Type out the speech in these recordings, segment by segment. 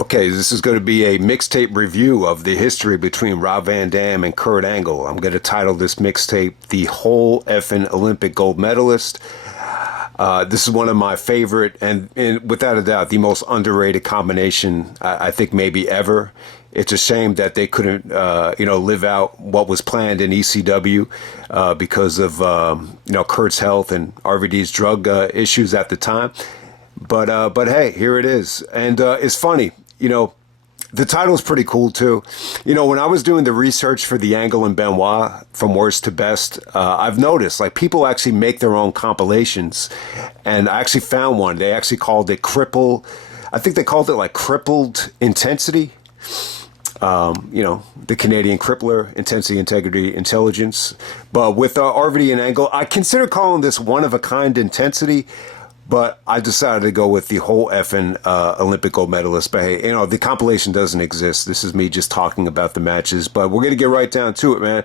Okay, this is going to be a mixtape review of the history between Rob Van Dam and Kurt Angle. I'm going to title this mixtape The Whole Effin' Olympic Gold Medalist. This is one of my favorite and without a doubt, the most underrated combination I think maybe ever. It's a shame that they couldn't, live out what was planned in ECW because of, Kurt's health and RVD's drug issues at the time. But hey, here it is. And it's funny, the title is pretty cool too. When I was doing the research for the Angle and Benoit from worst to best, I've noticed like people actually make their own compilations, and I actually found one. They actually called it I think they called it like Crippled Intensity. The Canadian Crippler, Intensity, Integrity, Intelligence. But with RVD and Angle, I consider calling this one of a kind intensity. But I decided to go with the whole effing Olympic gold medalist. But hey, the compilation doesn't exist. This is me just talking about the matches. But we're going to get right down to it, man.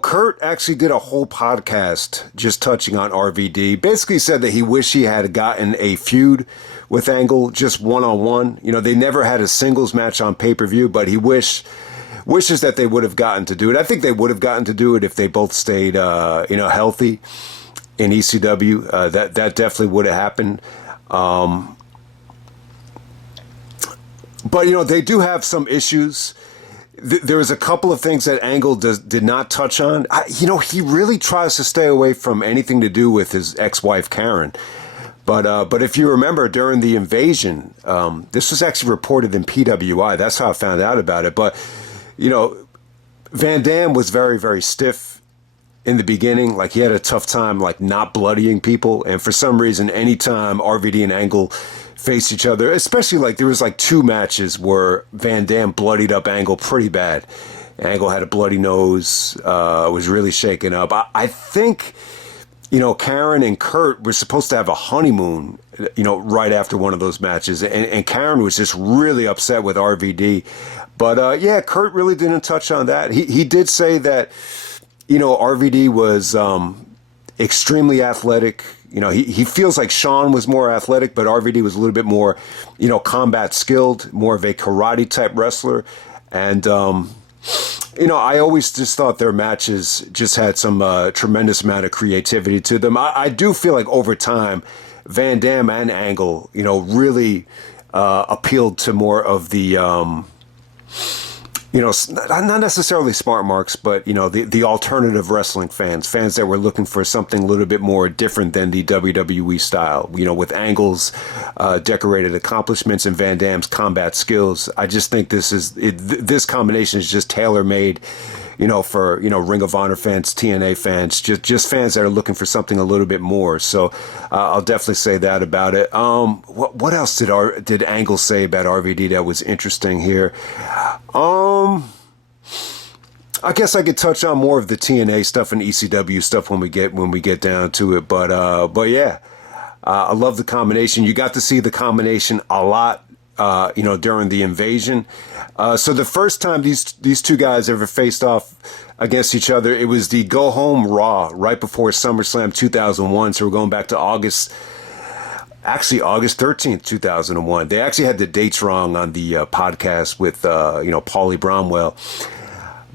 Kurt actually did a whole podcast just touching on RVD. Basically said that he wished he had gotten a feud with Angle just one-on-one. They never had a singles match on pay-per-view, but he wishes that they would have gotten to do it. I think they would have gotten to do it if they both stayed, healthy in ECW. That definitely would have happened. But they do have some issues. There was a couple of things that Angle did not touch on. He really tries to stay away from anything to do with his ex-wife Karen. But if you remember during the invasion, this was actually reported in PWI. That's how I found out about it. But Van Dam was very, very stiff in the beginning. Like he had a tough time like not bloodying people, and for some reason anytime RVD and Angle faced each other, especially like there was like two matches where Van Dam bloodied up Angle pretty bad. Angle had a bloody nose, was really shaken up. I think Karen and Kurt were supposed to have a honeymoon right after one of those matches, and Karen was just really upset with RVD. But Kurt really didn't touch on that. He did say that RVD was extremely athletic. He feels like Shawn was more athletic, but RVD was a little bit more, combat skilled, more of a karate type wrestler. And, I always just thought their matches just had some tremendous amount of creativity to them. I do feel like over time, Van Dam and Angle, really appealed to more of the... not necessarily smart marks, but, the alternative wrestling fans that were looking for something a little bit more different than the WWE style, with Angle's decorated accomplishments and Van Dam's combat skills. I just think this combination is just tailor-made, for, Ring of Honor fans, TNA fans, just fans that are looking for something a little bit more. So I'll definitely say that about it. What else did Angle say about RVD that was interesting here? I guess I could touch on more of the TNA stuff and ECW stuff when we get down to it. But yeah, I love the combination. You got to see the combination a lot, during the invasion. So the first time these two guys ever faced off against each other, it was the Go Home Raw right before SummerSlam 2001. So we're going back to August 13th, 2001. They actually had the dates wrong on the podcast with, Paulie Bromwell.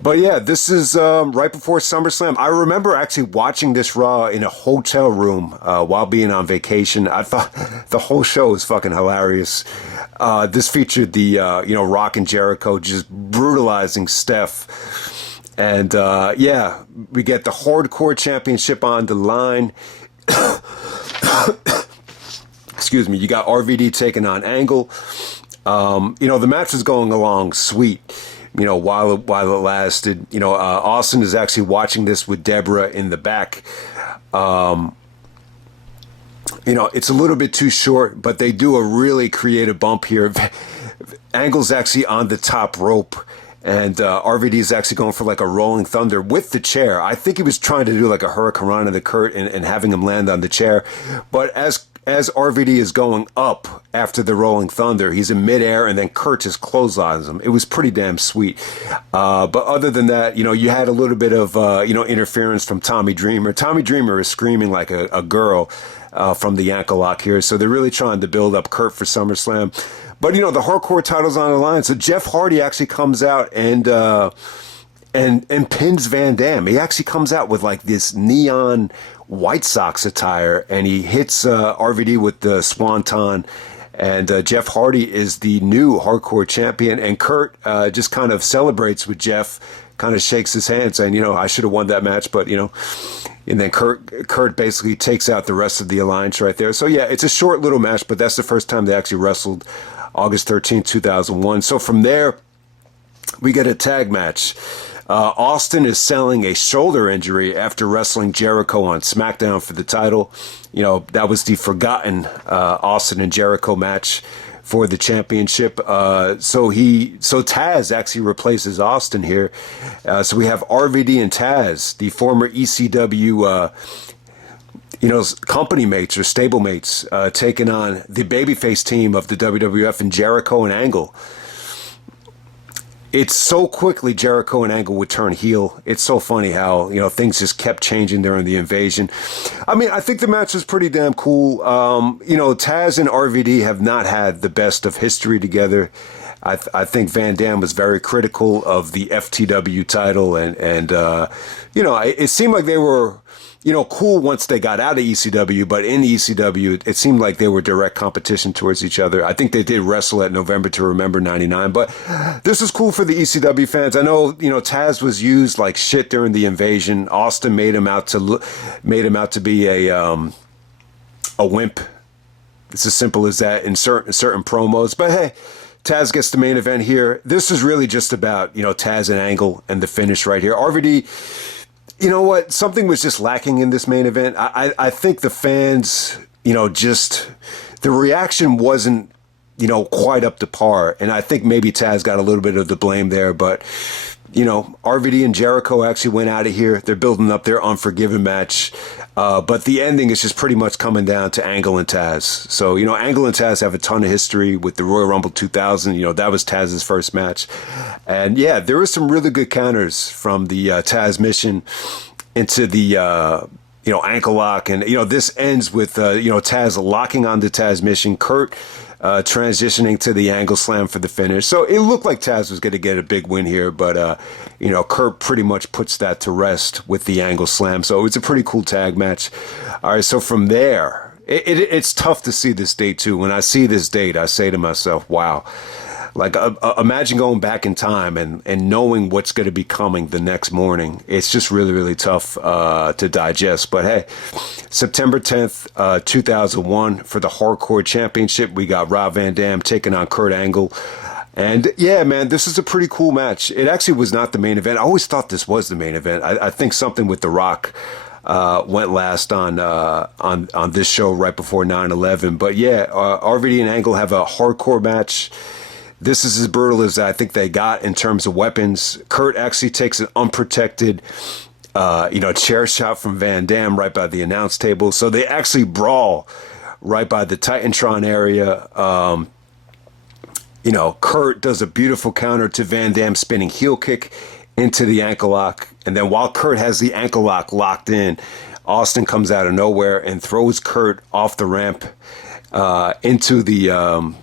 But yeah, this is right before SummerSlam. I remember actually watching this Raw in a hotel room while being on vacation. I thought the whole show was fucking hilarious. This featured the, Rock and Jericho just brutalizing Steph. And we get the Hardcore Championship on the line. Excuse me. You got RVD taking on Angle. The match is going along sweet. While it lasted. Austin is actually watching this with Deborah in the back. It's a little bit too short, but they do a really creative bump here. Angle's actually on the top rope, and RVD is actually going for like a rolling thunder with the chair. I think he was trying to do like a hurricanrana to Kurt and having him land on the chair. But as RVD is going up after the rolling thunder, he's in midair, and then Kurt just clotheslines him. It was pretty damn sweet. But other than that, you had a little bit of, interference from Tommy Dreamer. Tommy Dreamer is screaming like a girl from the ankle lock here. So they're really trying to build up Kurt for SummerSlam. But, you know, the hardcore title's on the line. So Jeff Hardy actually comes out and pins Van Dam. He actually comes out with like this neon White Sox attire, and he hits RVD with the Swanton. And Jeff Hardy is the new hardcore champion. And Kurt just kind of celebrates with Jeff, kind of shakes his hand saying, you know, I should have won that match, but, you know. And then Kurt basically takes out the rest of the alliance right there. So, yeah, it's a short little match, but that's the first time they actually wrestled, August 13th, 2001. So from there, we get a tag match. Austin is selling a shoulder injury after wrestling Jericho on Smackdown for the title. You know, that was the forgotten Austin and Jericho match for the championship. So Tazz actually replaces Austin here. So we have RVD and Tazz, the former ECW company mates or stable mates, taking on the babyface team of the WWF and Jericho and Angle. It's so quickly Jericho and Angle would turn heel. It's so funny how, you know, things just kept changing during the invasion. I mean, I think the match was pretty damn cool. You know, Tazz and RVD have not had the best of history together. I think Van Dam was very critical of the FTW title, and you know, it seemed like they were, you know, cool once they got out of ECW, but in ECW, it seemed like they were direct competition towards each other. I think they did wrestle at November to Remember 99, but this is cool for the ECW fans. I know, you know, Tazz was used like shit during the invasion. Austin made him out to be a wimp. It's as simple as that in certain promos. But hey, Tazz gets the main event here. This is really just about, you know, Tazz and Angle and the finish right here. RVD. You know what? Something was just lacking in this main event. I think the fans, you know, just the reaction wasn't, you know, quite up to par. And I think maybe Tazz got a little bit of the blame there. But, you know, RVD and Jericho actually went out of here. They're building up their Unforgiven match. But the ending is just pretty much coming down to Angle and Tazz. So, you know, Angle and Tazz have a ton of history with the Royal Rumble 2000. You know, that was Tazz's first match. And, yeah, there were some really good counters from the Tazz mission into the, you know, ankle lock. And, you know, this ends with, you know, Tazz locking on the Tazz mission. Kurt transitioning to the angle slam for the finish. So it looked like Tazz was going to get a big win here, but, you know, Kurt pretty much puts that to rest with the angle slam. So it's a pretty cool tag match. All right, so from there, it's tough to see this date, too. When I see this date, I say to myself, wow. Like, imagine going back in time and knowing what's going to be coming the next morning. It's just really, really tough to digest. But, hey, September 10th, 2001, for the Hardcore Championship, we got Rob Van Dam taking on Kurt Angle. And, yeah, man, this is a pretty cool match. It actually was not the main event. I always thought this was the main event. I think something with The Rock went last on this show right before 9/11. But, yeah, RVD and Angle have a hardcore match. This is as brutal as I think they got in terms of weapons. Kurt actually takes an unprotected, you know, chair shot from Van Dam right by the announce table. So they actually brawl right by the Titantron area. You know, Kurt does a beautiful counter to Van Dam's spinning heel kick into the ankle lock. And then while Kurt has the ankle lock locked in, Austin comes out of nowhere and throws Kurt off the ramp into the...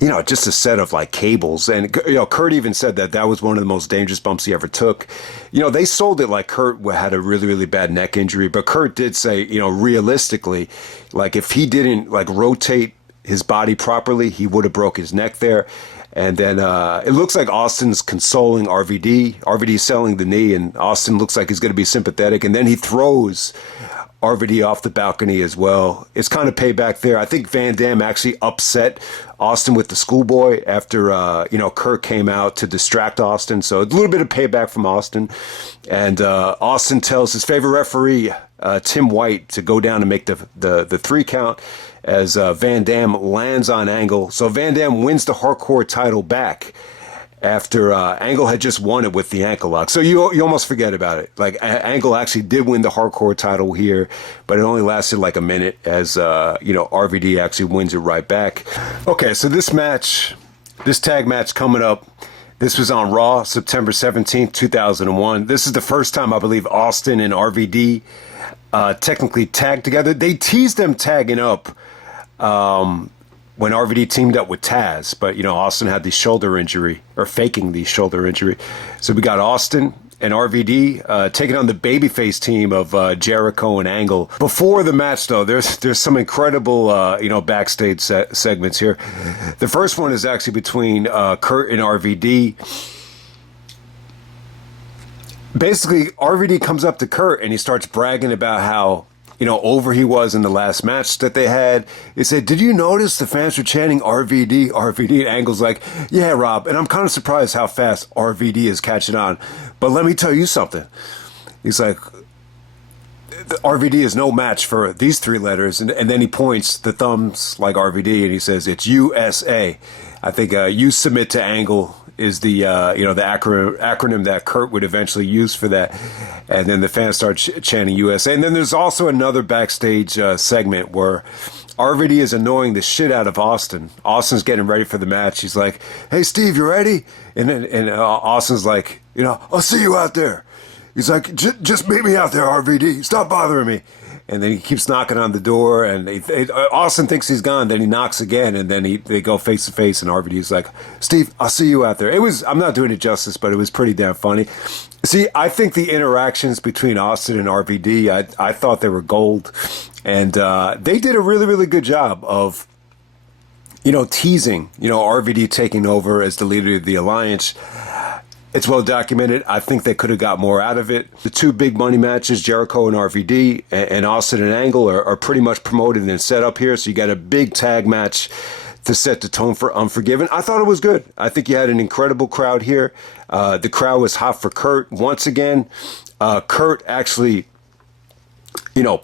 you know, just a set of like cables. And, you know, Kurt even said that was one of the most dangerous bumps he ever took. You know, they sold it like Kurt had a really, really bad neck injury. But Kurt did say, you know, realistically, like if he didn't like rotate his body properly, he would have broke his neck there. And then it looks like Austin's consoling RVD. RVD's selling the knee, and Austin looks like he's going to be sympathetic. And then he throws RVD off the balcony as well. It's kind of payback there. I think Van Dam actually upset Austin with the schoolboy after, you know, Kurt came out to distract Austin. So a little bit of payback from Austin. And Austin tells his favorite referee, Tim White, to go down and make the 3 count as Van Dam lands on Angle. So Van Dam wins the hardcore title back after Angle had just won it with the ankle lock. So you almost forget about it. Like, Angle actually did win the hardcore title here, but it only lasted like a minute as, you know, RVD actually wins it right back. Okay, so this tag match coming up, this was on Raw, September 17th, 2001. This is the first time, I believe, Austin and RVD technically tagged together. They teased them tagging up when RVD teamed up with Tazz, but Austin had the shoulder injury, or faking the shoulder injury. So we got Austin and RVD taking on the babyface team of Jericho and Angle. Before the match, though, there's some incredible backstage segments here. The first one is actually between Kurt and RVD. Basically, RVD comes up to Kurt and he starts bragging about how over he was in the last match that they had. He said, "Did you notice the fans were chanting RVD, RVD?" And Angle's like, "Yeah, Rob, and I'm kind of surprised how fast RVD is catching on. But let me tell you something." He's like, "The RVD is no match for these three letters." And then he points the thumbs like RVD and he says, "It's USA. I think you submit to Angle is the the acronym that Kurt would eventually use for that." And then the fans start chanting USA. And then there's also another backstage segment where RVD is annoying the shit out of Austin. Austin's getting ready for the match. He's like, "Hey, Steve, you ready?" And Austin's like, "I'll see you out there." He's like, "Just meet me out there, RVD. Stop bothering me." And then he keeps knocking on the door, and Austin thinks he's gone. Then he knocks again, and then they go face to face. And RVD's like, "Steve, I'll see you out there." I'm not doing it justice, but it was pretty damn funny. See, I think the interactions between Austin and RVD, I thought they were gold, and they did a really, really good job of, teasing, RVD taking over as the leader of the alliance. It's well documented. I think they could have got more out of it. The two big money matches, Jericho and RVD, and Austin and Angle, are pretty much promoted and set up here. So you got a big tag match to set the tone for Unforgiven. I thought it was good. I think you had an incredible crowd here. The crowd was hot for Kurt once again. Kurt actually,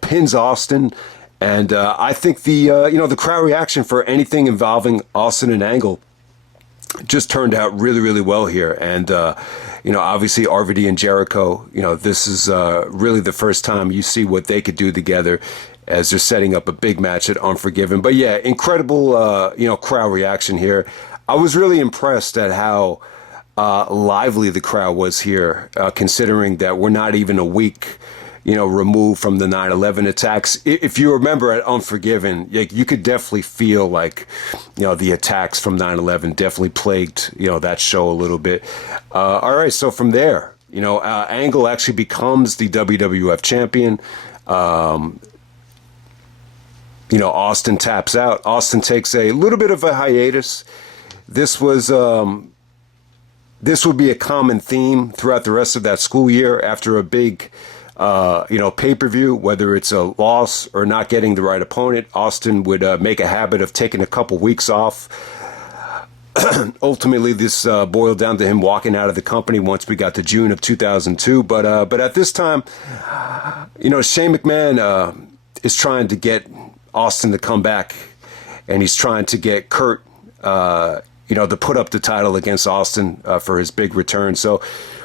pins Austin. And I think the crowd reaction for anything involving Austin and Angle just turned out really, really well here. And, obviously RVD and Jericho, this is really the first time you see what they could do together as they're setting up a big match at Unforgiven. But yeah, incredible, crowd reaction here. I was really impressed at how lively the crowd was here, considering that we're not even a week removed from the 9/11 attacks. If you remember at Unforgiven, you could definitely feel like, the attacks from 9/11 definitely plagued, that show a little bit. All right, so from there, Angle actually becomes the WWF champion. Austin taps out. Austin takes a little bit of a hiatus. This would be a common theme throughout the rest of that school year after a big pay-per-view, whether it's a loss or not getting the right opponent. Austin would make a habit of taking a couple weeks off. Ultimately, this boiled down to him walking out of the company once we got to June of 2002. But at this time, Shane McMahon is trying to get Austin to come back, and he's trying to get Kurt, to put up the title against Austin for his big return. So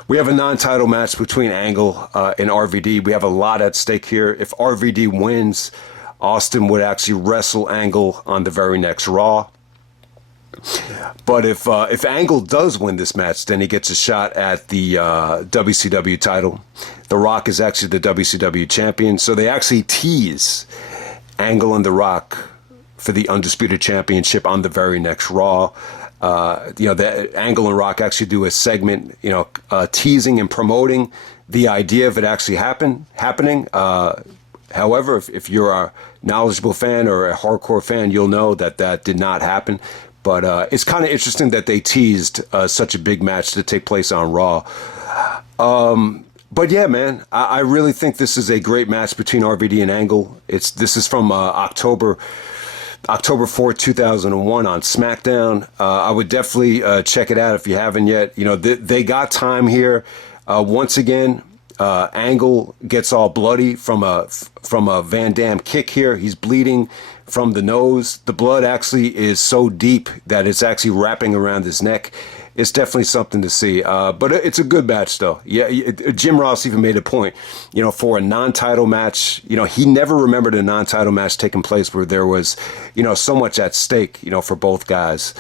we have a non-title match between Angle and RVD. We have a lot at stake here. If RVD wins, Austin would actually wrestle Angle on the very next Raw. But if Angle does win this match, then he gets a shot at the WCW title. The Rock is actually the WCW champion, so they actually tease Angle and The Rock for the Undisputed Championship on the very next Raw. The Angle and Rock actually do a segment, teasing and promoting the idea of it actually happening. However, if you're a knowledgeable fan or a hardcore fan, you'll know that did not happen. But it's kind of interesting that they teased such a big match to take place on Raw. But yeah, man, I really think this is a great match between RVD and Angle. This is from October 4th, 2001 on Smackdown. I would definitely check it out if you haven't yet. They got time here. Once again, Angle gets all bloody from a Van Damme kick here. He's bleeding from the nose. The blood actually is so deep that it's actually wrapping around his neck. It's definitely something to see. But it's a good match, though. Yeah, Jim Ross even made a point, for a non-title match. He never remembered a non-title match taking place where there was, so much at stake, for both guys.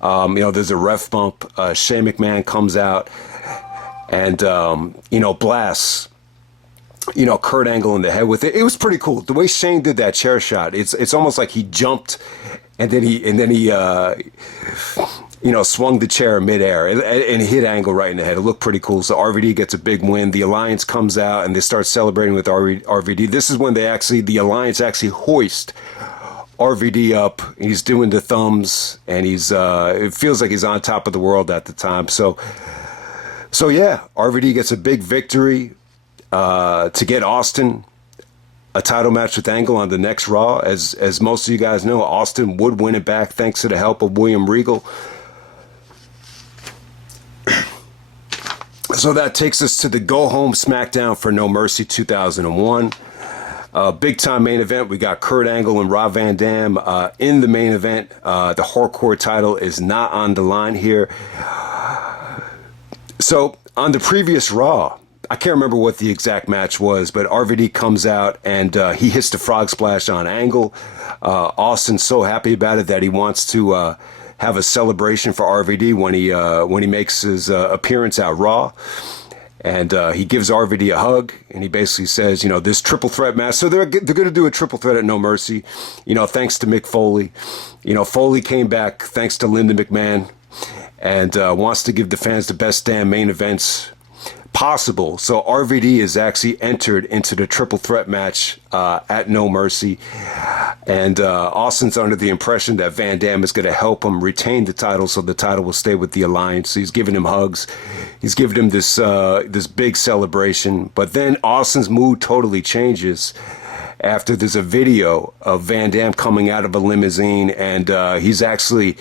There's a ref bump. Shane McMahon comes out and, blasts Kurt Angle in the head with it. It was pretty cool. The way Shane did that chair shot, it's almost like he jumped and then he swung the chair midair and hit Angle right in the head. It looked pretty cool. So RVD gets a big win. The Alliance comes out and they start celebrating with RVD. This is when the Alliance actually hoist RVD up. He's doing the thumbs and it feels like he's on top of the world at the time. So yeah, RVD gets a big victory to get Austin a title match with Angle on the next Raw. As most of you guys know, Austin would win it back thanks to the help of William Regal. So that takes us to the Go Home Smackdown for No Mercy 2001. Big time main event. We got Kurt Angle and Rob Van Dam in the main event. The hardcore title is not on the line here. So on the previous Raw, I can't remember what the exact match was, but RVD comes out and he hits the frog splash on Angle. Austin's so happy about it that he wants to have a celebration for RVD when he makes his appearance at Raw. And he gives RVD a hug, and he basically says, this triple threat match. So they're going to do a triple threat at No Mercy, thanks to Mick Foley. Foley came back thanks to Linda McMahon and wants to give the fans the best damn main events possible. So RVD is actually entered into the triple threat match at No Mercy. And Austin's under the impression that Van Dam is going to help him retain the title, so the title will stay with the Alliance. He's giving him hugs. He's giving him this big celebration. But then Austin's mood totally changes after there's a video of Van Dam coming out of a limousine, and he's actually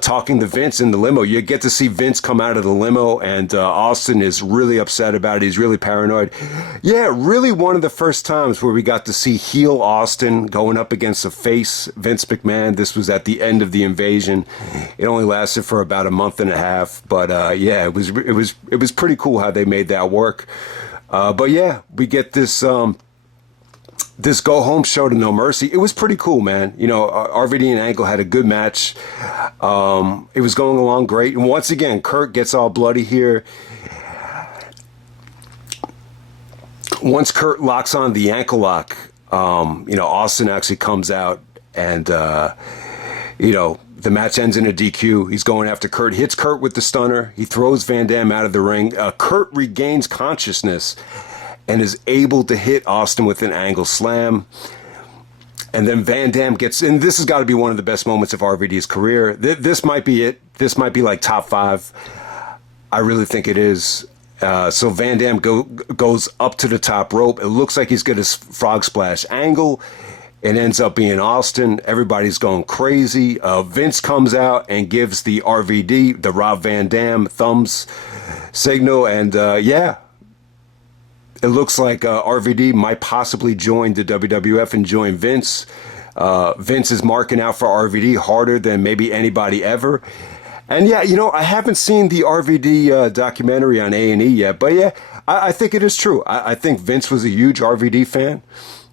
talking to Vince in the limo. You get to see Vince come out of the limo, and Austin is really upset about it. He's really paranoid. Yeah, really one of the first times where we got to see heel Austin going up against a face Vince McMahon. This was at the end of the Invasion. It only lasted for about a month and a half, but yeah, it was pretty cool how they made that work. But yeah, we get this Go Home show to No Mercy. It was pretty cool, man. RVD and Angle had a good match. It was going along great. And once again, Kurt gets all bloody here. Once Kurt locks on the ankle lock, Austin actually comes out and, the match ends in a DQ. He's going after Kurt, hits Kurt with the stunner. He throws Van Dam out of the ring. Kurt regains consciousness and is able to hit Austin with an angle slam. And then Van Dam gets in. This has got to be one of the best moments of RVD's career. This might be it. This might be like top 5. I really think it is. So Van Dam goes up to the top rope. It looks like he's got his frog splash Angle. It ends up being Austin. Everybody's going crazy. Vince comes out and gives the RVD, the Rob Van Dam thumbs signal. And yeah, it looks like RVD might possibly join the WWF and join Vince. Vince is marking out for RVD harder than maybe anybody ever. And yeah, I haven't seen the RVD documentary on A&E yet, but yeah, I think it is true. I think Vince was a huge RVD fan,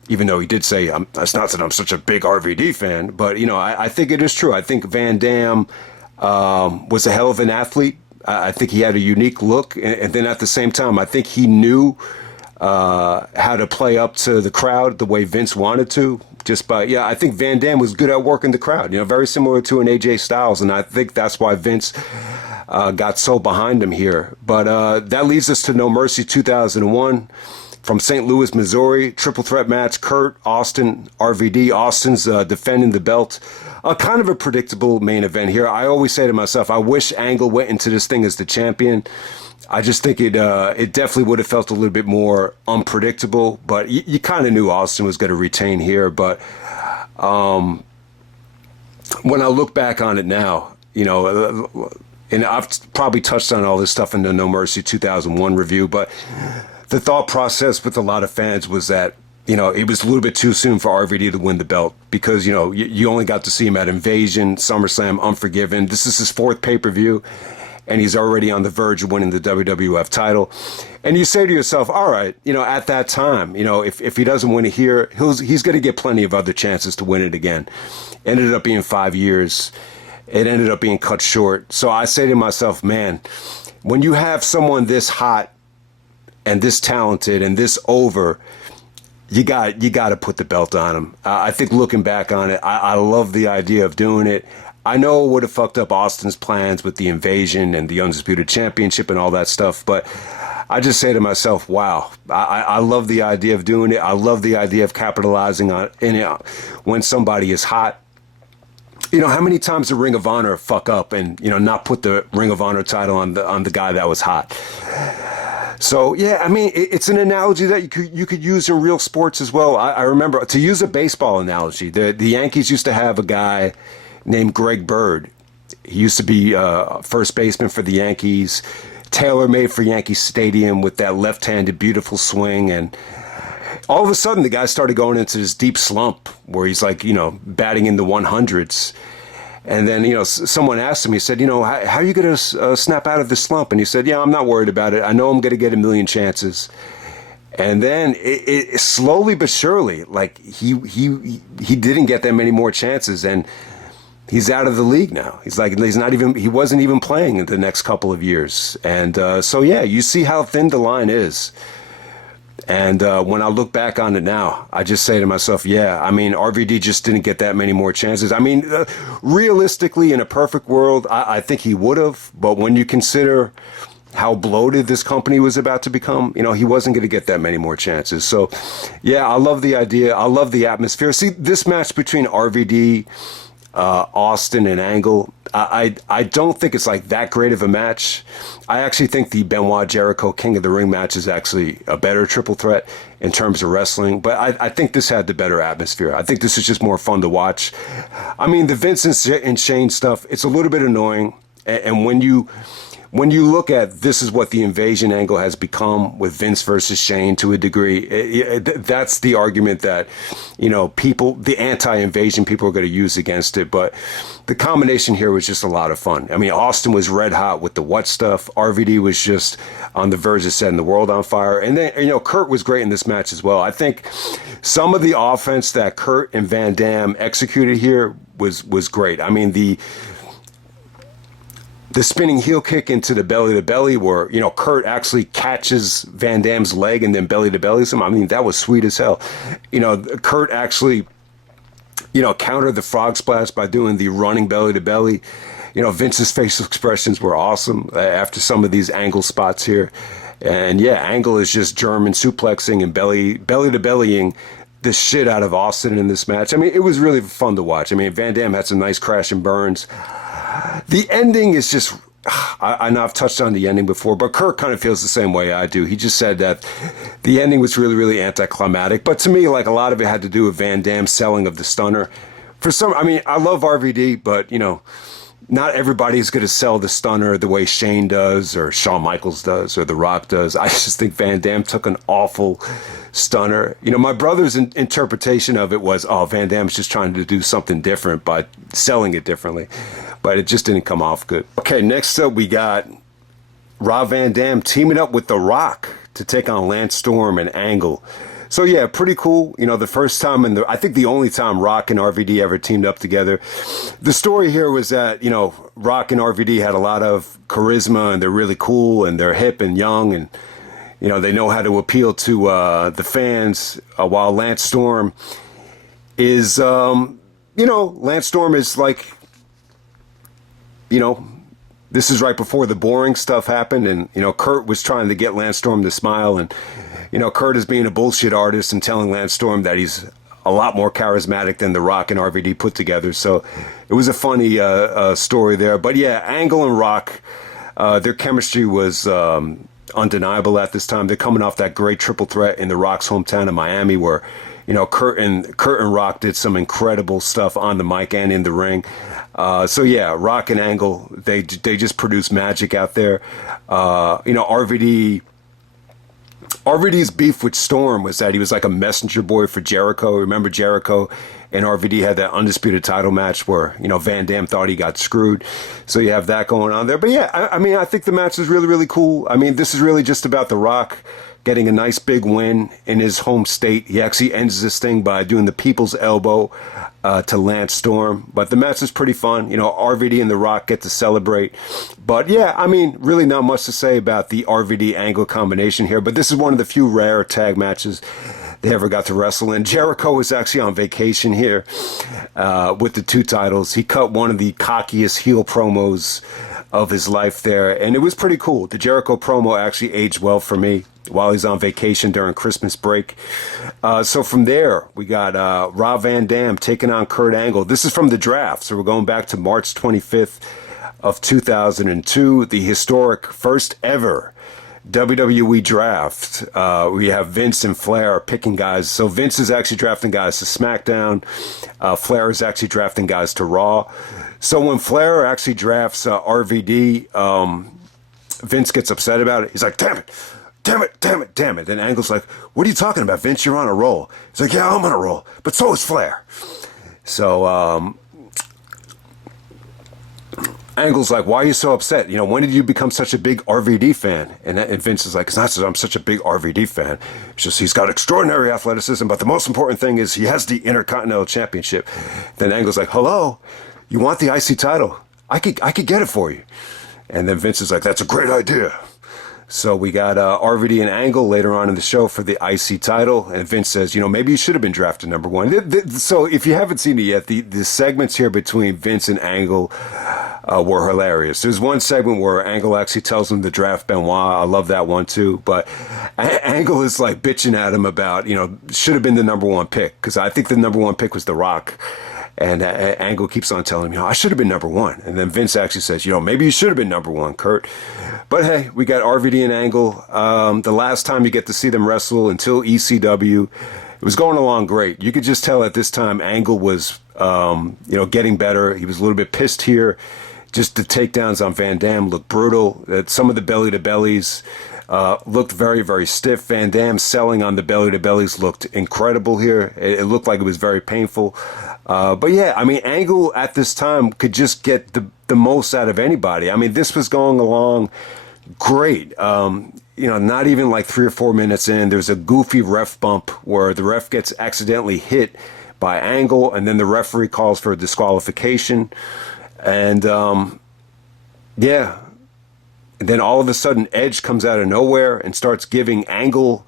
even though he did say, it's not that I'm such a big RVD fan, but I think it is true. I think Van Dam was a hell of an athlete. I think he had a unique look, and then at the same time, I think he knew how to play up to the crowd the way Vince wanted to. I think Van Dam was good at working the crowd, very similar to an AJ Styles, and I think that's why Vince got so behind him here. But that leads us to No Mercy 2001 from St. Louis, Missouri. Triple threat match, Kurt, Austin, RVD. Austin's defending the belt. Kind of a predictable main event here. I always say to myself, I wish Angle went into this thing as the champion. I just think it definitely would have felt a little bit more unpredictable, but you kind of knew Austin was going to retain here. But when I look back on it now, and I've probably touched on all this stuff in the No Mercy 2001 review, but the thought process with a lot of fans was that, it was a little bit too soon for RVD to win the belt because, you only got to see him at Invasion, SummerSlam, Unforgiven. This is his 4th pay-per-view. And he's already on the verge of winning the WWF title. And you say to yourself, all right, at that time, if he doesn't win it here, he's going to get plenty of other chances to win it again. Ended up being 5 years. It ended up being cut short. So I say to myself, man, when you have someone this hot and this talented and this over, you got to put the belt on him. I think looking back on it, I love the idea of doing it. I know it would have fucked up Austin's plans with the invasion and the Undisputed Championship and all that stuff, but I just say to myself, wow, I love the idea of doing it. I love the idea of capitalizing on it when somebody is hot. You know, how many times did Ring of Honor fuck up and, you know, not put the Ring of Honor title on the guy that was hot? So, yeah, I mean, it's an analogy that you could use in real sports as well. I remember, to use a baseball analogy, the Yankees used to have a guy named Greg Bird. He used to be first baseman for the Yankees, tailor-made for Yankee Stadium with that left-handed beautiful swing. And all of a sudden, the guy started going into this deep slump where he's like, you know, batting in the 100s. And then, you know, someone asked him, he said, you know, how are you going to snap out of this slump? And he said, yeah, I'm not worried about it. I know I'm going to get a million chances. And then it slowly but surely, like he didn't get that many more chances, and he's out of the league now. He wasn't even playing in the next couple of years. And so, yeah, you see how thin the line is. And when I look back on it now, I just say to myself, yeah, I mean, RVD just didn't get that many more chances. I mean, realistically, in a perfect world, I think he would have. But when you consider how bloated this company was about to become, you know, he wasn't going to get that many more chances. So, yeah, I love the idea. I love the atmosphere. See, this match between RVD, Austin, and Angle, I don't think it's like that great of a match. I actually think the Benoit Jericho King of the Ring match is actually a better triple threat in terms of wrestling, but I think this had the better atmosphere. I think this is just more fun to watch. I mean, the Vince and Shane stuff, it's a little bit annoying, and when you look at this is what the invasion angle has become with Vince versus Shane to a degree, that's the argument that, you know, people, the anti-invasion people are going to use against it. But the combination here was just a lot of fun. I mean, Austin was red hot with the what stuff. RVD was just on the verge of setting the world on fire. And then, you know, Kurt was great in this match as well. I think some of the offense that Kurt and Van Dam executed here was great. I mean, the spinning heel kick into the belly-to-belly where, you know, Kurt actually catches Van Dam's leg and then belly-to-bellies him. I mean, that was sweet as hell. You know, Kurt actually, you know, countered the frog splash by doing the running belly-to-belly. You know, Vince's facial expressions were awesome after some of these Angle spots here. And, yeah, Angle is just German suplexing and belly-to-bellying the shit out of Austin in this match. I mean, it was really fun to watch. I mean, Van Dam had some nice crash and burns. The ending is just, I know I've touched on the ending before, but Kurt kind of feels the same way I do. He just said that the ending was really, really anticlimactic. But to me, like, a lot of it had to do with Van Dam's selling of the stunner. I mean, I love RVD, but, you know, not everybody's going to sell the stunner the way Shane does or Shawn Michaels does or The Rock does. I just think Van Dam took an awful stunner. You know, my brother's interpretation of it was, oh, Van Dam's just trying to do something different by selling it differently. But it just didn't come off good. Okay, next up we got Rob Van Dam teaming up with The Rock to take on Lance Storm and Angle. So yeah, pretty cool. You know, the first time I think the only time Rock and RVD ever teamed up together. The story here was that, you know, Rock and RVD had a lot of charisma and they're really cool and they're hip and young and, you know, they know how to appeal to the fans, while Lance Storm is, you know, Lance Storm is like, you know, this is right before the boring stuff happened. And, you know, Kurt was trying to get Lance Storm to smile. And, you know, Kurt is being a bullshit artist and telling Lance Storm that he's a lot more charismatic than The Rock and RVD put together. So it was a funny story there. But, yeah, Angle and Rock, their chemistry was undeniable at this time. They're coming off that great triple threat in The Rock's hometown of Miami where, you know, Kurt and Rock did some incredible stuff on the mic and in the ring. So yeah, Rock and Angle, they just produce magic out there. You know, RVD's beef with Storm was that he was like a messenger boy for Jericho. Remember Jericho and RVD had that undisputed title match where, you know, Van Dam thought he got screwed. So you have that going on there. But yeah, I mean, I think the match is really, really cool. I mean, this is really just about The Rock getting a nice big win in his home state. He actually ends this thing by doing the people's elbow to Lance Storm. But the match is pretty fun. You know, RVD and The Rock get to celebrate. But yeah, I mean, really not much to say about the RVD Angle combination here. But this is one of the few rare tag matches they ever got to wrestle in. Jericho was actually on vacation here with the 2 titles. He cut one of the cockiest heel promos of his life there, and it was pretty cool. The Jericho promo actually aged well for me while he's on vacation during Christmas break. So from there, we got Rob Van Dam taking on Kurt Angle. This is from the draft, so we're going back to March 25th of 2002, the historic first ever WWE draft. We have Vince and Flair picking guys. So Vince is actually drafting guys to SmackDown. Flair is actually drafting guys to Raw. So when Flair actually drafts RVD, Vince gets upset about it. He's like, damn it, damn it, damn it, damn it. Then Angle's like, what are you talking about, Vince? You're on a roll. He's like, yeah, I'm on a roll. But so is Flair. So Angle's like, why are you so upset? You know, when did you become such a big RVD fan? And Vince is like, it's not that I'm such a big RVD fan. It's just he's got extraordinary athleticism, but the most important thing is he has the Intercontinental Championship. Then Angle's like, hello, you want the IC title? I could get it for you. And then Vince is like, that's a great idea. So we got RVD and Angle later on in the show for the IC title. And Vince says, you know, maybe you should have been drafted number 1. So if you haven't seen it yet, the segments here between Vince and Angle were hilarious. There's one segment where Angle actually tells him to draft Benoit. I love that one too. But Angle is like bitching at him about, you know, should have been the number 1 pick. Because I think the number 1 pick was The Rock. And Angle keeps on telling him, you know, I should have been number 1. And then Vince actually says, you know, maybe you should have been number 1, Kurt. But hey, we got RVD and Angle. The last time you get to see them wrestle until ECW, it was going along great. You could just tell at this time Angle was, you know, getting better. He was a little bit pissed here. Just the takedowns on Van Dam looked brutal. Some of the belly-to-bellies looked very, very stiff. Van Dam selling on the belly-to-bellies looked incredible here. It looked like it was very painful. But yeah, I mean, Angle at this time could just get the most out of anybody. I mean, this was going along great. You know, not even like 3 or 4 minutes in, there's a goofy ref bump where the ref gets accidentally hit by Angle, and then the referee calls for a disqualification. And yeah. And then all of a sudden, Edge comes out of nowhere and starts giving Angle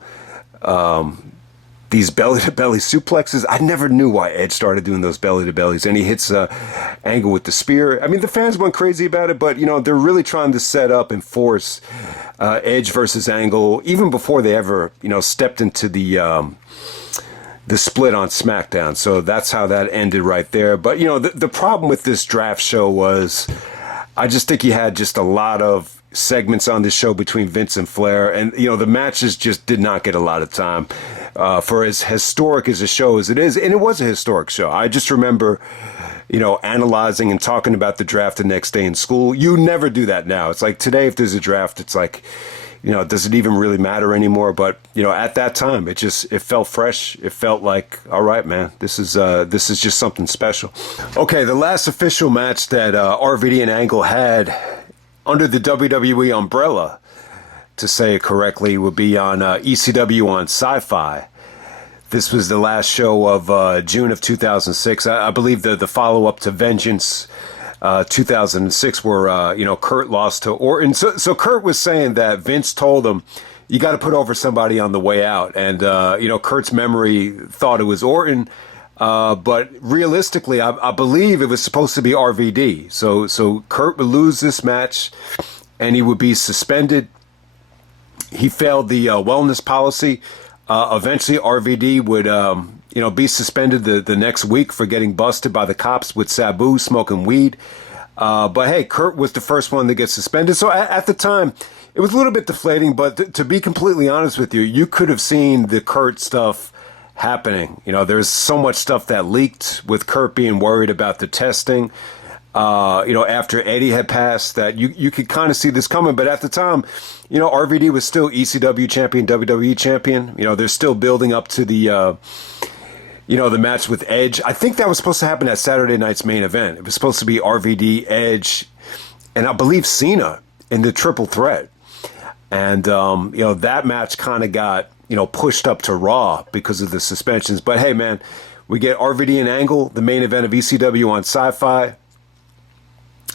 these belly-to-belly suplexes. I never knew why Edge started doing those belly-to-bellies. And he hits Angle with the spear. I mean, the fans went crazy about it, but, you know, they're really trying to set up and force Edge versus Angle, even before they ever, you know, stepped into the split on SmackDown. So that's how that ended right there. But, you know, the problem with this draft show was I just think you had just a lot of segments on this show between Vince and Flair, and you know the matches just did not get a lot of time. For as historic as a show as it is, and it was a historic show. I just remember, you know, analyzing and talking about the draft the next day in school. You never do that now. It's like today, if there's a draft, it's like, you know, does it even really matter anymore? But you know, at that time, it felt fresh. It felt like, all right, man, this is just something special. Okay, the last official match that RVD and Angle had under the WWE umbrella, to say it correctly, would be on ECW on Sci-Fi. This was the last show of June of 2006. I believe the follow-up to Vengeance 2006, where you know, Kurt lost to Orton. So Kurt was saying that Vince told him, you got to put over somebody on the way out. And you know, Kurt's memory thought it was Orton. But realistically, I believe it was supposed to be RVD. So Kurt would lose this match, and he would be suspended. He failed the wellness policy. Eventually, RVD would, you know, be suspended the next week for getting busted by the cops with Sabu smoking weed. But hey, Kurt was the first one to get suspended. So at the time, it was a little bit deflating. But to be completely honest with you, you could have seen the Kurt stuff happening. You know, there's so much stuff that leaked with Kurt being worried about the testing, you know, after Eddie had passed, that you could kind of see this coming. But at the time, you know, RVD was still ECW champion, WWE champion. You know, they're still building up to the, you know, the match with Edge. I think that was supposed to happen at Saturday night's main event. It was supposed to be RVD, Edge, and I believe Cena in the triple threat. And, that match kind of got, pushed up to Raw because of the suspensions. But hey, man, we get RVD and Angle, the main event of ECW on Sci-Fi.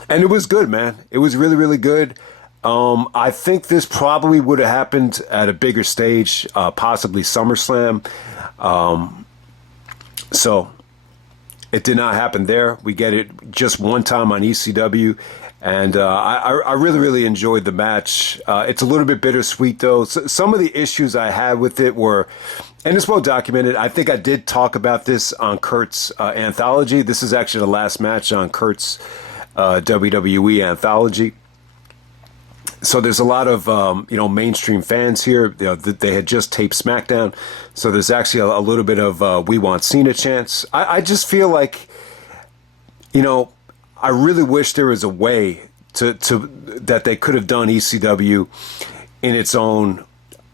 And it was good, man. It was really, really good. I think this probably would have happened at a bigger stage, possibly SummerSlam. So it did not happen there. We get it just one time on ECW. And I really, really enjoyed the match. It's a little bit bittersweet, though. Some of the issues I had with it were, and it's well documented. I think I did talk about this on Kurt's anthology. This is actually the last match on Kurt's WWE anthology. So there's a lot of, mainstream fans here. They had just taped Smackdown. So there's actually a little bit of We Want Cena chants. I just feel like, I really wish there was a way to that they could have done ECW in its own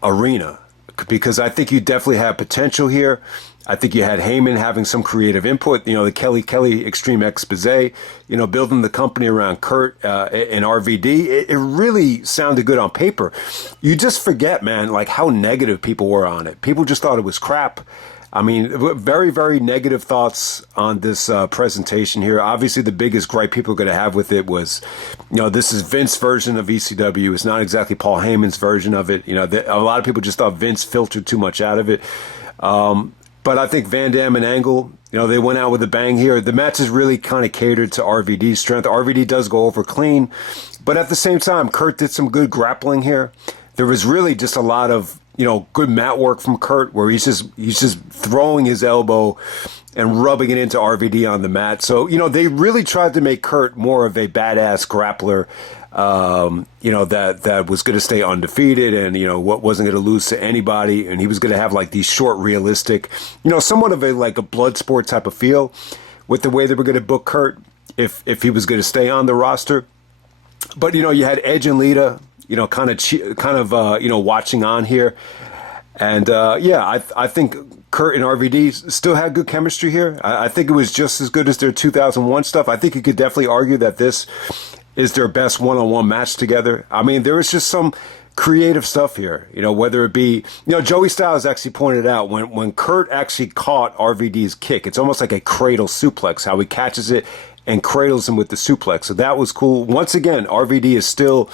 arena, because I think you definitely have potential here. I think you had Heyman having some creative input, the Kelly Extreme Expose, building the company around Kurt and RVD. It really sounded good on paper. You just forget, man, like how negative people were on it. People just thought it was crap. I mean, very, very negative thoughts on this presentation here. Obviously, the biggest gripe people are going to have with it was, this is Vince's version of ECW. It's not exactly Paul Heyman's version of it. A lot of people just thought Vince filtered too much out of it. But I think Van Dam and Angle, they went out with a bang here. The match is really kind of catered to RVD's strength. RVD does go over clean. But at the same time, Kurt did some good grappling here. There was really just a lot of, good mat work from Kurt, where he's just throwing his elbow and rubbing it into RVD on the mat. So, they really tried to make Kurt more of a badass grappler, that was going to stay undefeated and, what wasn't going to lose to anybody. And he was going to have like these short, realistic, somewhat of a blood sport type of feel with the way they were going to book Kurt if he was going to stay on the roster. But, you had Edge and Lita, kind of watching on here. And, I think Kurt and RVD still had good chemistry here. I think it was just as good as their 2001 stuff. I think you could definitely argue that this is their best one-on-one match together. I mean, there was just some creative stuff here, whether it be, Joey Styles actually pointed out when Kurt actually caught RVD's kick, it's almost like a cradle suplex, how he catches it and cradles him with the suplex. So that was cool. Once again, RVD is still,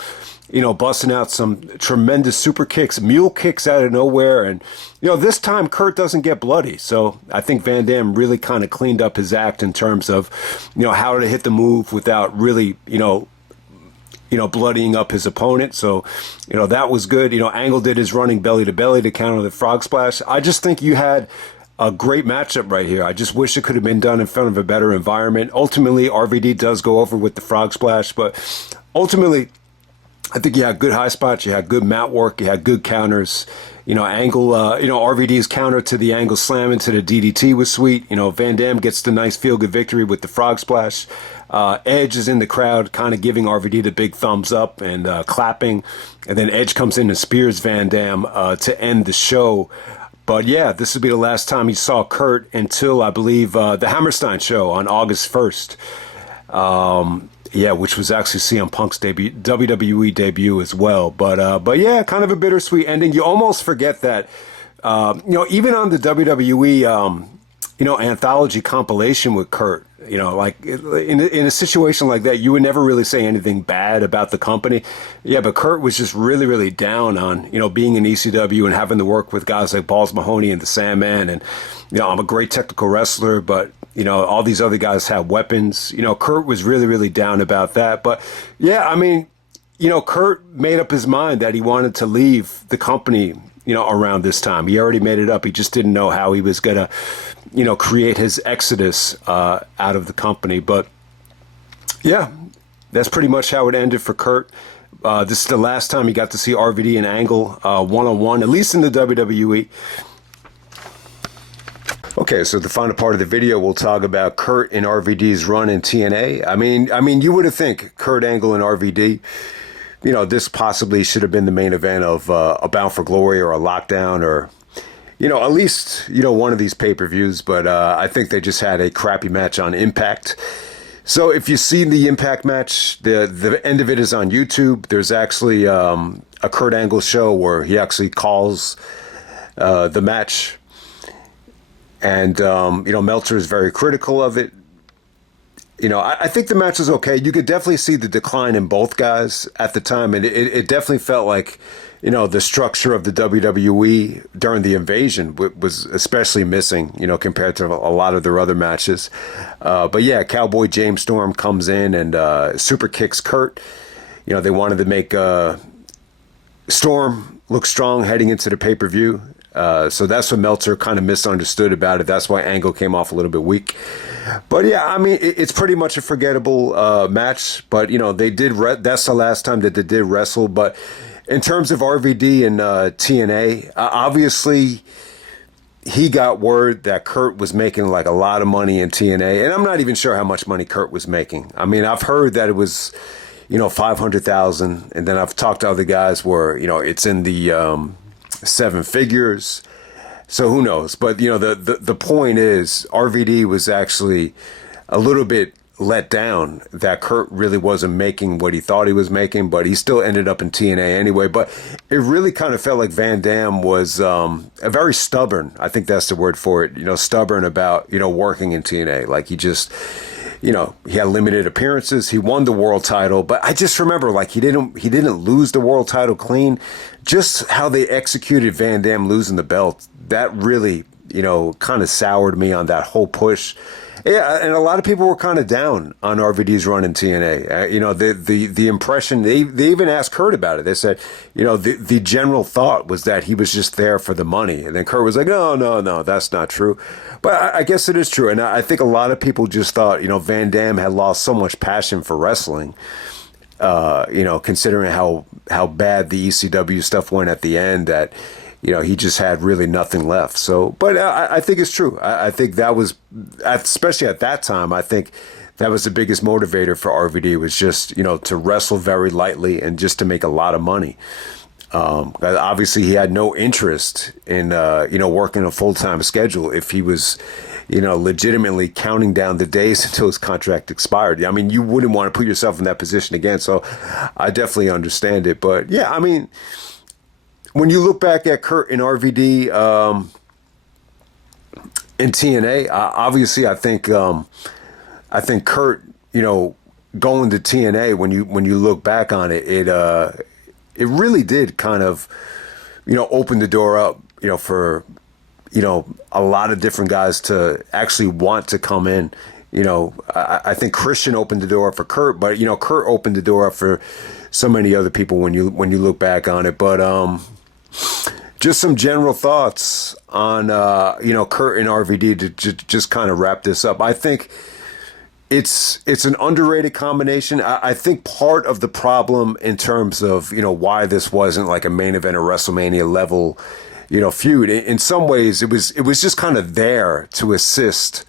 busting out some tremendous super kicks, mule kicks out of nowhere. And, this time Kurt doesn't get bloody. So I think Van Dam really kind of cleaned up his act in terms of, how to hit the move without really, bloodying up his opponent. So, that was good. Angle did his running belly to belly to counter the frog splash. I just think you had a great matchup right here. I just wish it could have been done in front of a better environment. Ultimately, RVD does go over with the frog splash, but ultimately, I think you had good high spots, you had good mat work, you had good counters. Angle, RVD's counter to the Angle slam into the DDT was sweet. Van Dam gets the nice feel-good victory with the frog splash. Edge is in the crowd, kind of giving RVD the big thumbs up and clapping. And then Edge comes in and spears Van Dam to end the show. But yeah, this would be the last time he saw Kurt until, I believe, the Hammerstein show on August 1st. Which was actually CM Punk's WWE debut as well. But yeah, kind of a bittersweet ending. You almost forget that, even on the WWE, anthology compilation with Kurt, like in a situation like that, you would never really say anything bad about the company. Yeah, but Kurt was just really, really down on, being in ECW and having to work with guys like Balls Mahoney and the Sandman. And, I'm a great technical wrestler, but, all these other guys have weapons. Kurt was really, really down about that. But yeah, I mean, Kurt made up his mind that he wanted to leave the company, around this time. He already made it up. He just didn't know how he was going to, create his exodus out of the company. But yeah, that's pretty much how it ended for Kurt. This is the last time he got to see RVD and Angle one-on-one, at least in the WWE. Okay, so the final part of the video, we'll talk about Kurt and RVD's run in TNA. I mean, you would have think Kurt Angle and RVD, this possibly should have been the main event of a Bound for Glory or a Lockdown or, at least, one of these pay-per-views. But I think they just had a crappy match on Impact. So if you see the Impact match, the end of it is on YouTube. There's actually a Kurt Angle show where he actually calls the match, and Meltzer is very critical of it. I think the match is okay. You could definitely see the decline in both guys at the time, and it definitely felt like, the structure of the WWE during the invasion was especially missing, compared to a lot of their other matches. But yeah, Cowboy James Storm comes in and super kicks Kurt. They wanted to make Storm look strong heading into the pay-per-view. So that's what Meltzer kind of misunderstood about it. That's why Angle came off a little bit weak. But yeah, I mean, it's pretty much a forgettable match. But, they did, that's the last time that they did wrestle. But in terms of RVD and TNA, obviously he got word that Kurt was making like a lot of money in TNA. And I'm not even sure how much money Kurt was making. I mean, I've heard that it was, 500,000. And then I've talked to other guys where, it's in the seven figures. So who knows? But, the point is RVD was actually a little bit let down that Kurt really wasn't making what he thought he was making, but he still ended up in TNA anyway. But it really kind of felt like Van Dam was a very stubborn, I think that's the word for it, stubborn about, working in TNA. Like he just, he had limited appearances. He won the world title, but I just remember like he didn't lose the world title clean. Just how they executed Van Dam losing the belt, that really, kind of soured me on that whole push. Yeah, and a lot of people were kind of down on RVD's run in TNA. The impression, they even asked Kurt about it. They said, the general thought was that he was just there for the money. And then Kurt was like, no, that's not true. But I guess it is true. And I think a lot of people just thought, Van Dam had lost so much passion for wrestling, considering how bad the ECW stuff went at the end, that he just had really nothing left. So, but I think it's true. I think that was, especially at that time, I think that was the biggest motivator for RVD, was just, to wrestle very lightly and just to make a lot of money. Obviously, he had no interest in, working a full-time schedule if he was, legitimately counting down the days until his contract expired. I mean, you wouldn't want to put yourself in that position again. So I definitely understand it. But yeah, I mean, when you look back at Kurt and RVD in TNA, obviously I think Kurt, going to TNA, when you look back on it, it really did kind of, open the door up, for, a lot of different guys to actually want to come in. I think Christian opened the door up for Kurt, but Kurt opened the door up for so many other people when you look back on it. But just some general thoughts on Kurt and RVD to just kind of wrap this up. I think it's an underrated combination. I think part of the problem in terms of why this wasn't like a main event or WrestleMania level feud, in some ways it was just kind of there to assist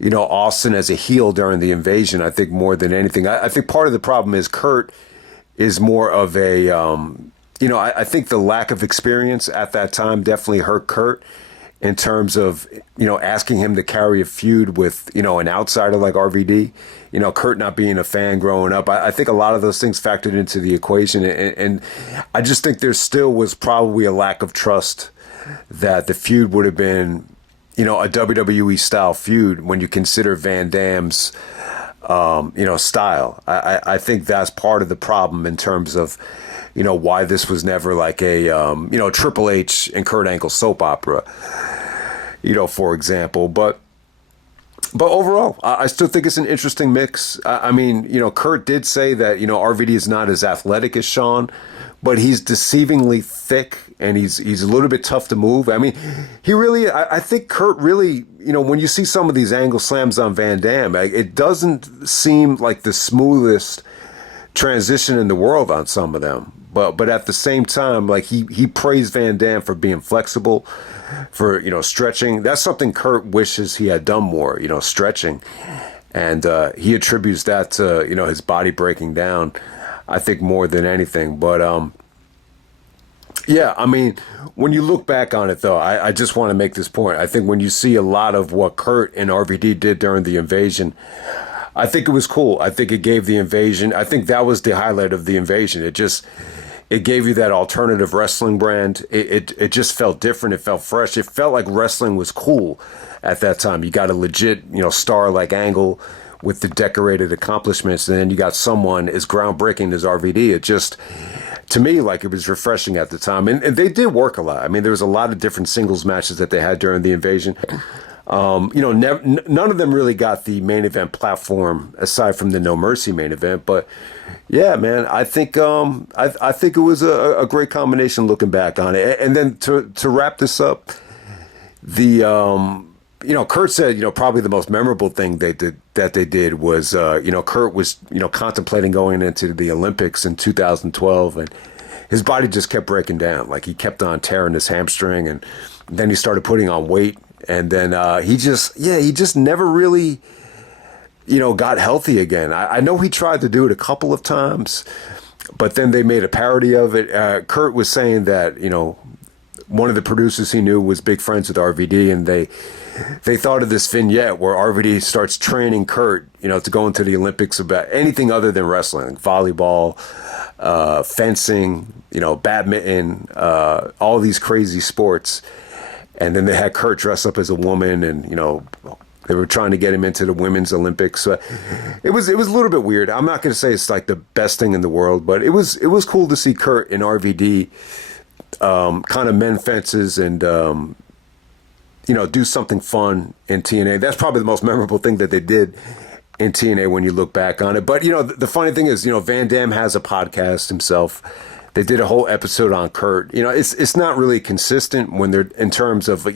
Austin as a heel during the invasion. I think more than anything, I think part of the problem is Kurt is more of a I think the lack of experience at that time definitely hurt Kurt in terms of, asking him to carry a feud with, an outsider like RVD, Kurt not being a fan growing up. I think a lot of those things factored into the equation. And I just think there still was probably a lack of trust that the feud would have been, a WWE style feud when you consider Van Dam's, style. I think that's part of the problem in terms of, why this was never like a, Triple H and Kurt Angle soap opera, for example. But overall, I still think it's an interesting mix. I mean, Kurt did say that, RVD is not as athletic as Shawn, but he's deceivingly thick and he's a little bit tough to move. I mean, he really, I think Kurt really, when you see some of these angle slams on Van Dam, it doesn't seem like the smoothest transition in the world on some of them. But at the same time, like he praised Van Dam for being flexible, for stretching. That's something Kurt wishes he had done more, stretching, and he attributes that to his body breaking down, I think, more than anything. But yeah, I mean, when you look back on it, though, I just want to make this point. I think when you see a lot of what Kurt and RVD did during the invasion, I think it was cool. I think it gave the invasion. I think that was the highlight of the invasion. It gave you that alternative wrestling brand. It just felt different. It felt fresh. It felt like wrestling was cool at that time. You got a legit, star like Angle with the decorated accomplishments, and then you got someone as groundbreaking as RVD. It just, to me, like, it was refreshing at the time. And they did work a lot. I mean, there was a lot of different singles matches that they had during the invasion. None of them really got the main event platform aside from the No Mercy main event. But yeah, man, I think I think it was a great combination looking back on it. And then to wrap this up, the Kurt said, probably the most memorable thing they did was, Kurt was, contemplating going into the Olympics in 2012, and his body just kept breaking down. Like, he kept on tearing his hamstring, and then he started putting on weight, and then he just never really, got healthy again. I know he tried to do it a couple of times, but then they made a parody of it. Kurt was saying that, one of the producers he knew was big friends with RVD, and they thought of this vignette where RVD starts training Kurt, to go into the Olympics about anything other than wrestling, like volleyball, fencing, badminton, all these crazy sports. And then they had Kurt dress up as a woman, and, they were trying to get him into the women's Olympics. So it was a little bit weird. I'm not going to say it's like the best thing in the world, but it was cool to see Kurt and RVD kind of mend fences and, do something fun in TNA. That's probably the most memorable thing that they did in TNA when you look back on it. But, the funny thing is, Van Dam has a podcast himself. They did a whole episode on Kurt. It's not really consistent when they're in terms of,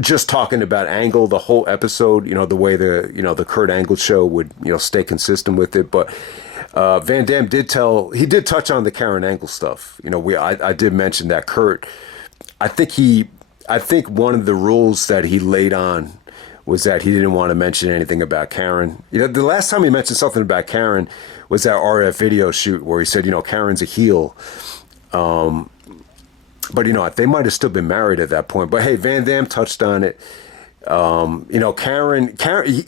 just talking about Angle the whole episode, the way the Kurt Angle show would, stay consistent with it. But Van Dam did touch on the Karen Angle stuff. I did mention that Kurt, I think one of the rules that he laid on was that he didn't want to mention anything about Karen. The last time he mentioned something about Karen was that RF video shoot where he said, Karen's a heel. But, they might have still been married at that point. But, hey, Van Dam touched on it. Karen,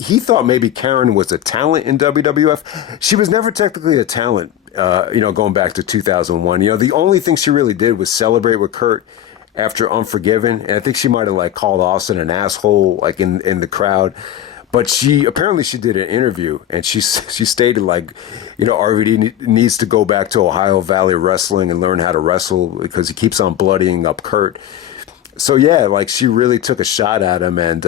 he thought maybe Karen was a talent in WWF. She was never technically a talent, going back to 2001. The only thing she really did was celebrate with Kurt after Unforgiven. And I think she might have, called Austin an asshole, in the crowd. But she did an interview, and she stated, RVD needs to go back to Ohio Valley Wrestling and learn how to wrestle because he keeps on bloodying up Kurt. So, yeah, she really took a shot at him, and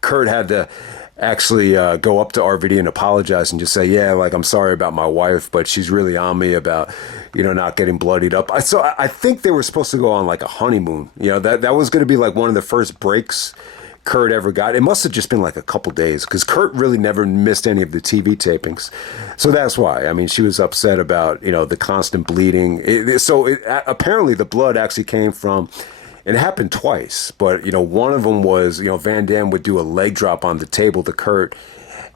Kurt had to actually go up to RVD and apologize and just say, yeah, I'm sorry about my wife, but she's really on me about, not getting bloodied up. So I think they were supposed to go on, a honeymoon. That was going to be, one of the first breaks Kurt ever got. It must have just been a couple days because Kurt really never missed any of the TV tapings. So that's why. I mean, she was upset about, the constant bleeding. Apparently the blood actually came from, and it happened twice, but, one of them was, Van Dam would do a leg drop on the table to Kurt,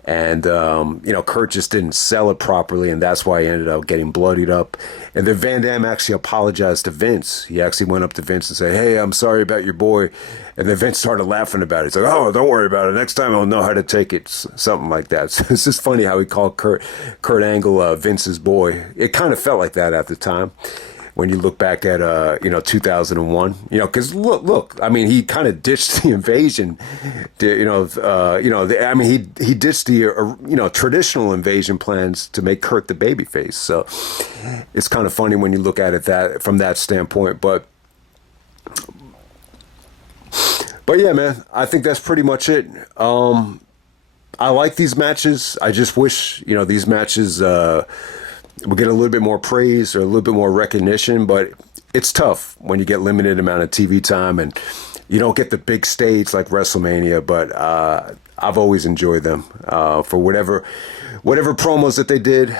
and, Kurt just didn't sell it properly, and that's why he ended up getting bloodied up. And then Van Dam actually apologized to Vince. He actually went up to Vince and said, hey, I'm sorry about your boy. And then Vince started laughing about it. He's like, oh, don't worry about it. Next time I'll know how to take it. Something like that. So it's just funny how he called Kurt Angle Vince's boy. It kind of felt like that at the time when you look back at 2001, because look, I mean, he kind of ditched the invasion, he ditched the traditional invasion plans to make Kurt the babyface. So it's kind of funny when you look at it from that standpoint, but yeah, man, I think that's pretty much it. I like these matches. I just wish these matches we'll get a little bit more praise or a little bit more recognition, but it's tough when you get limited amount of TV time and you don't get the big stage like WrestleMania, but I've always enjoyed them for whatever promos that they did.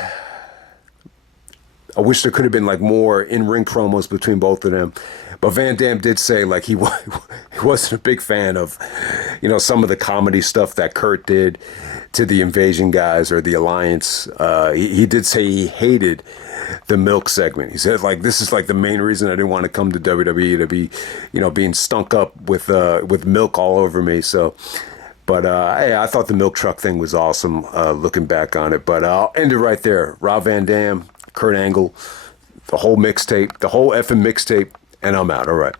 I wish there could have been more in-ring promos between both of them. But Van Dam did say he wasn't a big fan of, some of the comedy stuff that Kurt did to the Invasion guys or the Alliance. He did say he hated the milk segment. He said this is the main reason I didn't want to come to WWE, to be, being stunk up with milk all over me. So But hey, I thought the milk truck thing was awesome. Looking back on it, but I'll end it right there. Rob Van Dam, Kurt Angle, the whole mixtape, the whole effing mixtape, and I'm out. All right.